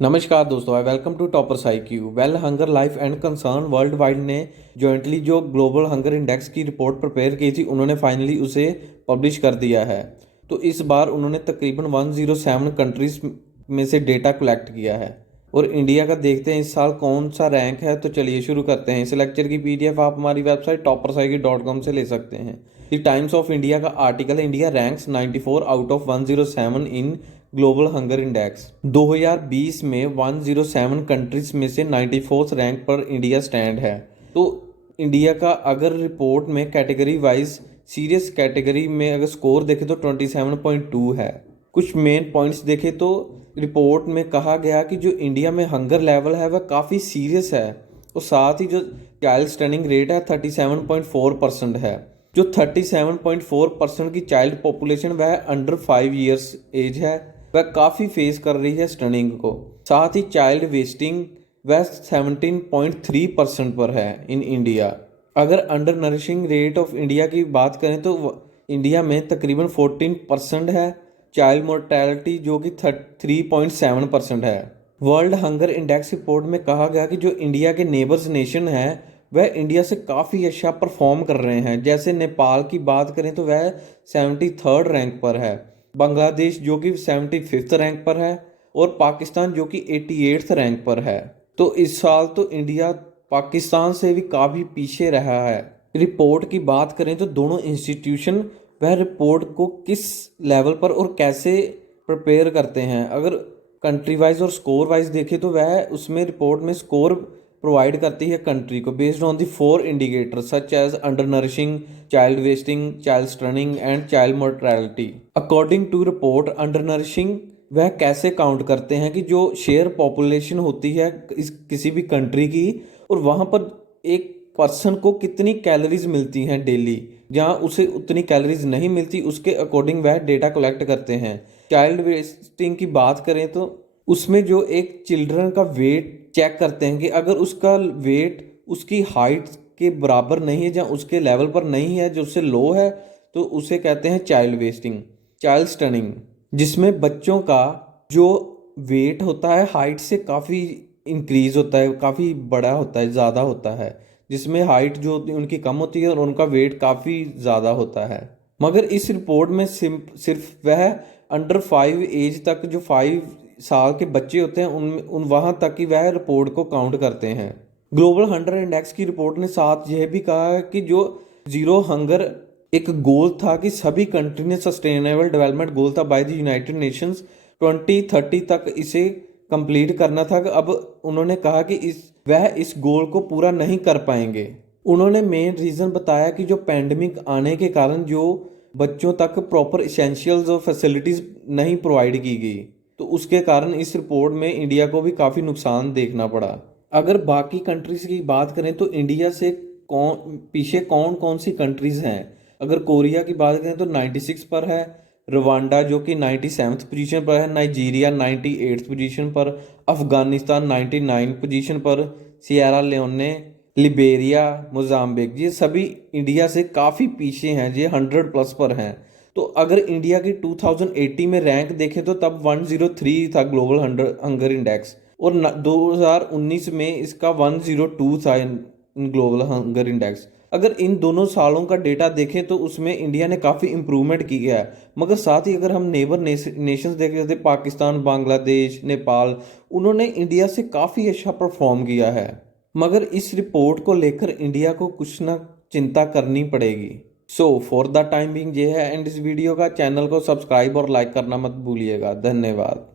नमस्कार दोस्तों, I welcome to toppers IQ। Well hunger life and concern world wide ने jointly जो global hunger index की report prepare की थी, उन्होंने फाइनली उसे पब्लिश कर दिया है। तो इस बार उन्होंने तकरीबन 107 कंट्रीज में से डेटा कलेक्ट किया है और इंडिया का देखते हैं इस साल कौन सा रैंक है। तो चलिए शुरू करते हैं। इस लेक्चर की PDF आप हमारी वेबसाइट toppersiq.com से ले सकते हैं। द टाइम्स ऑफ इंडिया का आर्टिकल है, India ranks 94 out of 107 in global hunger index. 2020 में 107 कंट्रीज में से 94th रैंक पर इंडिया स्टैंड है। तो इंडिया का अगर रिपोर्ट में कैटेगरी वाइज सीरियस कैटेगरी में अगर स्कोर देखें तो 27.2 है। कुछ मेन पॉइंट्स देखें तो रिपोर्ट में कहा गया कि जो इंडिया में हंगर लेवल है वह काफ़ी सीरियस है और साथ ही जो चाइल्ड स्टनिंग रेट है 37.4% है। जो 37.4% की चाइल्ड पॉपुलेशन वह अंडर 5 ईयर्स एज है, वह काफ़ी फेस कर रही है स्टनिंग को। साथ ही चाइल्ड वेस्टिंग वह 17.3% पर है इन इंडिया। अगर under nourishing rate of India की बात करें तो इंडिया में तकरीबन 14% है। चाइल्ड मोर्टेलिटी जो कि 3.7% है। वर्ल्ड हंगर इंडेक्स रिपोर्ट में कहा गया कि जो इंडिया के नेबर्स नेशन है वह इंडिया से काफ़ी अच्छा परफॉर्म कर रहे हैं। जैसे नेपाल की बात करें तो वह 73rd रैंक पर है, बांग्लादेश जो कि 75th रैंक पर है और पाकिस्तान जो कि 88th रैंक पर है। तो इस साल तो इंडिया पाकिस्तान से भी काफ़ी पीछे रहा है। रिपोर्ट की बात करें तो दोनों इंस्टीट्यूशन वह रिपोर्ट को किस लेवल पर और कैसे प्रिपेयर करते हैं, अगर कंट्री वाइज और स्कोर वाइज देखें तो वह उसमें रिपोर्ट में स्कोर प्रोवाइड करती है कंट्री को based on the 4 indicator such as under nourishing, child wasting, child stunning and child mortality. According to report under nourishing वह कैसे काउंट करते हैं कि जो शेयर पॉपुलेशन होती है इस किसी भी कंट्री की और वहाँ पर एक पर्सन को कितनी कैलोरीज मिलती हैं डेली, जहाँ उसे उतनी कैलोरीज नहीं मिलती उसके अकॉर्डिंग वह डेटा कलेक्ट करते हैं। चाइल्ड वेस्टिंग की बात करें तो उसमें जो एक चिल्ड्रन का वेट चेक करते हैं कि अगर उसका वेट उसकी हाइट के बराबर नहीं है या उसके लेवल पर नहीं है, जो उससे लो है, तो उसे कहते हैं चाइल्ड वेस्टिंग। चाइल्ड स्टनिंग जिसमें बच्चों का जो वेट होता है हाइट से काफ़ी इंक्रीज होता है, काफ़ी बड़ा होता है, ज़्यादा होता है, जिसमें हाइट जो उनकी कम होती है और उनका वेट काफ़ी ज़्यादा होता है। मगर इस रिपोर्ट में सिर्फ वह अंडर 5 एज तक जो 5 साल के बच्चे होते हैं उन वहाँ तक ही वह रिपोर्ट को काउंट करते हैं। ग्लोबल हंगर इंडेक्स की रिपोर्ट ने साथ यह भी कहा है कि जो जीरो हंगर एक गोल था कि सभी कंट्री ने सस्टेनेबल डेवलपमेंट गोल था बाय द यूनाइटेड नेशंस 2030 तक इसे कंप्लीट करना था। अब उन्होंने कहा कि वह इस गोल को पूरा नहीं कर पाएंगे। उन्होंने मेन रीज़न बताया कि जो पैंडमिक आने के कारण जो बच्चों तक प्रॉपर इसेंशियल्स और फैसिलिटीज़ नहीं प्रोवाइड की गई, तो उसके कारण इस रिपोर्ट में इंडिया को भी काफ़ी नुकसान देखना पड़ा। अगर बाकी कंट्रीज़ की बात करें तो इंडिया से पीछे कौन कौन सी कंट्रीज़ हैं। अगर कोरिया की बात करें तो 96 पर है, रवांडा जो कि 97th पोजीशन पर है, नाइजीरिया 98th पोजीशन पर, अफगानिस्तान 99 पोजीशन पर, सियरा लियोने, लिबेरिया, मोजाम्बिक, ये सभी इंडिया से काफ़ी पीछे हैं, ये 100+ पर हैं। तो अगर इंडिया की 2080 में रैंक देखें तो तब 103 था ग्लोबल हंगर इंडेक्स और 2019 में इसका 102 था इन ग्लोबल हंगर इंडेक्स। अगर इन दोनों सालों का डेटा देखें तो उसमें इंडिया ने काफ़ी इम्प्रूवमेंट की है। मगर साथ ही अगर हम नेबर नेशंस देखें जैसे पाकिस्तान, बांग्लादेश, नेपाल, उन्होंने इंडिया से काफ़ी अच्छा परफॉर्म किया है। मगर इस रिपोर्ट को लेकर इंडिया को कुछ ना चिंता करनी पड़ेगी। So for the time being ये है एंड इस वीडियो का चैनल को सब्सक्राइब और लाइक करना मत भूलिएगा। धन्यवाद।